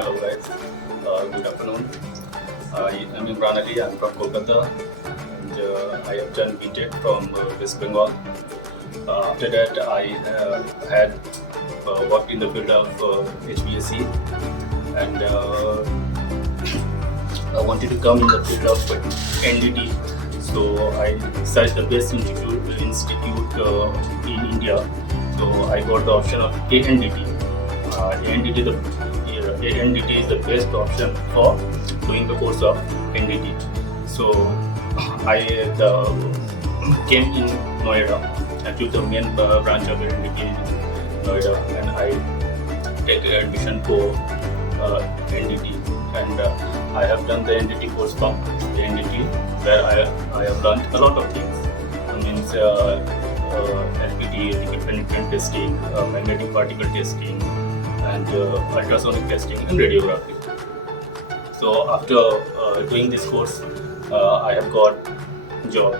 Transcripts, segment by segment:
Hello guys, good afternoon. I am IMRAN Ali. I am from Kolkata and I have done B.Tech from West Bengal. After that I had worked in the field of HBSc and I wanted to come in the field of NDT. So I searched the best institute in India. So I got the option of ANDT. ANDT is the best option for doing the course of NDT. So I came in Noida and took the main branch of NDT in Noida, and I take admission for NDT, and I have done the NDT course from NDT, where I have learned a lot of things. Means LPT, liquid penetrant testing, magnetic particle testing, and ultrasonic testing and radiography. So after doing this course, I have got job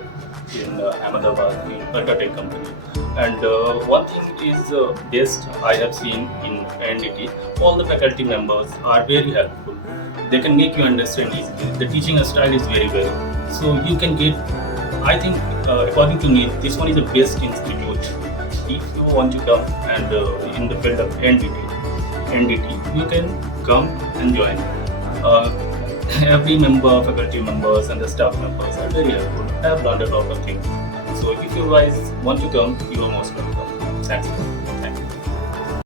in Ahmedabad in UltraTech company. And one thing is best I have seen in NDT, all the faculty members are very helpful. They can make you understand easily. The teaching style is very well. So you can get, I think according to me, this one is the best institute. If you want to come and in the field of NDT, you can come and join. Every member, faculty members and the staff members are very helpful. I have learned a lot of things. So if you guys want to come, you are most welcome. Thanks.